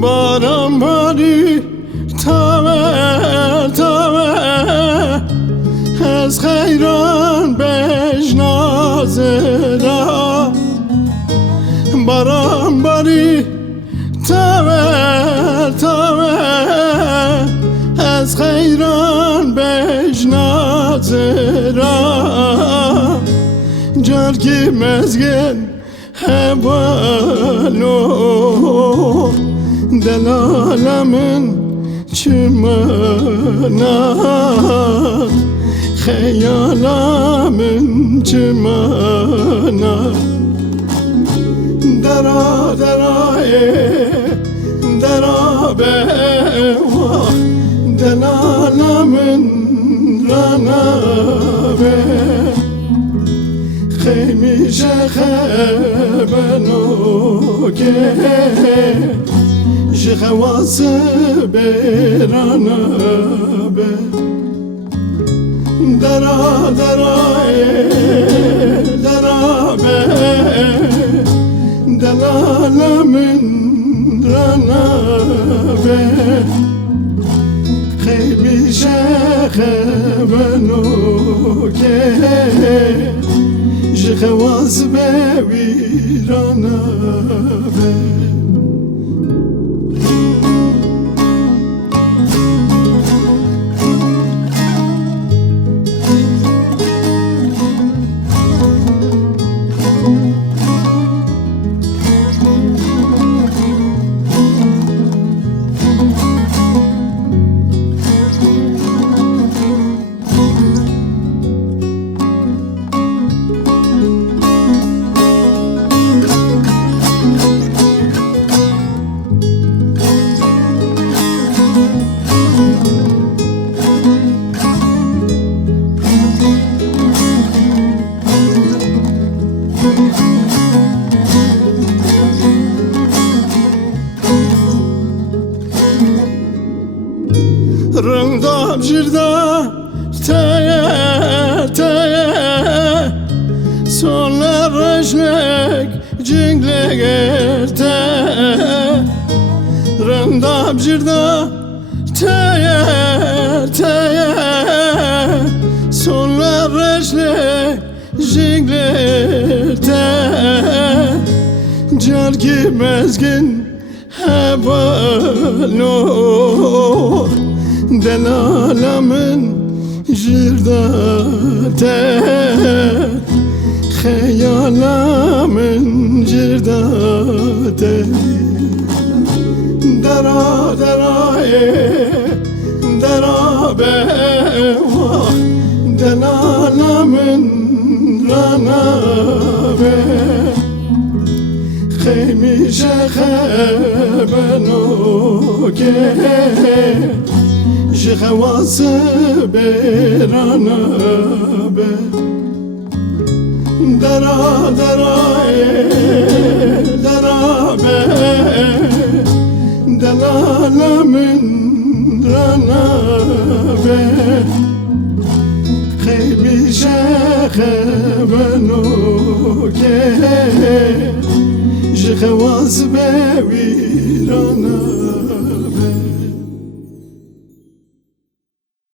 باران باری تاوه تاوه از خیران بجنازه را باران باری تاوه تاوه از خیران بجنازه را جرگی مزگن هوالو دل عالمن چمنات خیالمن چمنات درا درای درا به دل عالمن رنبه خیمی شخبنو که خواص برانه به درا درای درا به دلالمن رانه به خیمی شخبنو که خواص برانه به رنگ دام جرده تیه تیه سونlar رجنک جنگل گرته رنگ دام جرده تیه تیه سونlar رجنک جنگل گرته جرگی مزگن هوالو دل عالمن جرداته خیالمن جرداته درا درای درا به دل عالمن رانه به خیمی شخبنو که خواص برانه به درا درای درا به دل عالمن رانه به خیمی شخبنو که خواص برانه